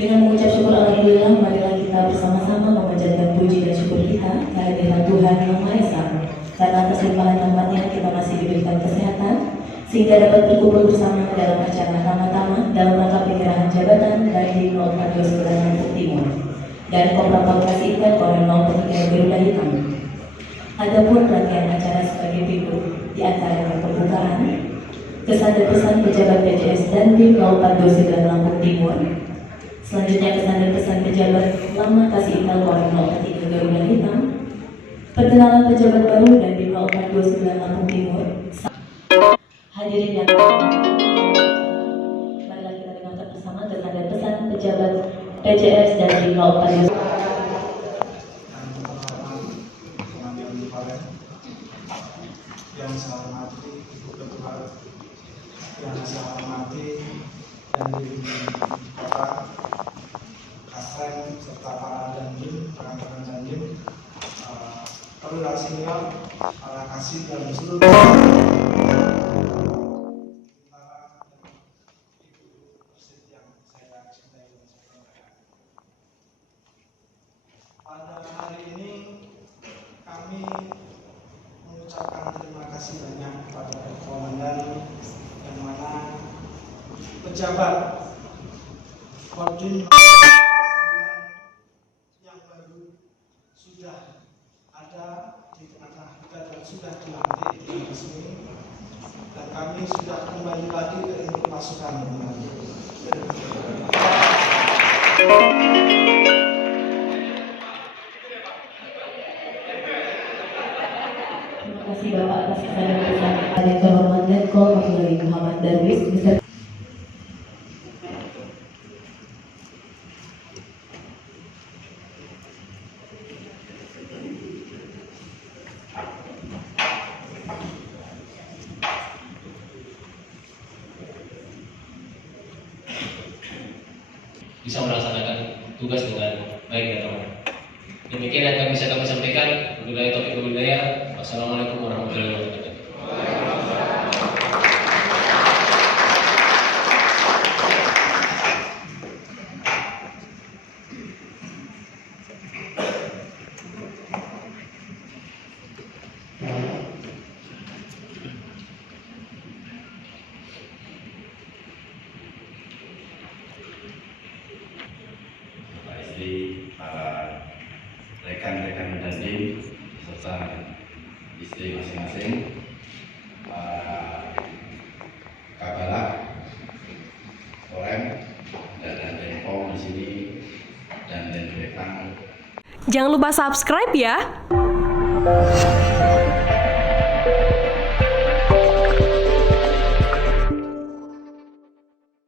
Dengan mengucap syukur Alhamdulillah, marilah kita bersama-sama memanjatkan puji dan syukur kita kehadiran Tuhan Yang Maha Esa. Karena atas limpahan rahmat-Nya kita masih diberikan kesehatan, sehingga dapat berkumpul bersama dalam acara Tama-Tama dalam rangka penyerahan jabatan dari 0429 Lampung Timur dan Kopra Koperasi Ikan Korem 03 Garuda Hitam. Adapun rangkaian acara sebagai berikut, di antaranya pembukaan, kesan dan pesan pejabat PJS dan BIM 0429 Lampung Timur. Selanjutnya kesan dan pesan pejabat lama Kasih Ikan Korem 03 Garuda Hitam. Perkenalan pejabat baru dan BIM 0429 Lampung Timur. Hadirin yang marilah kita dengarkan bersama kesan dan pesan pejabat PJS dan BIM 0429. Yang saya hormati Ibu Ketua, yang saya hormati dan di Kota Kasrem serta para dandim, rekan-rekan dandim, perwira senior, para kasih dan seluruh pada hari ini kami mengucapkan terima kasih banyak kepada Komandan yang mana pejabat Kodim yang baru sudah ada di tengah-tengah kita dan sudah dilantik dengan resmi, dan kami sudah kembali lagi ke induk pasukan. Terima kasih Bapak atas kesan dan pesan. Yang terhormat Letkol Kapolri Muhammad Darwis beserta bisa melaksanakan tugas dengan baik dan aman. Demikian yang kami bisa sampaikan. Wabillahi taufiq wal hidayah. Wassalamualaikum warahmatullahi wabarakatuh. Para rekan-rekan dandim serta istri masing-masing, para kabalak, korem, dan denpom di sini, dan denpekang. Jangan lupa subscribe ya.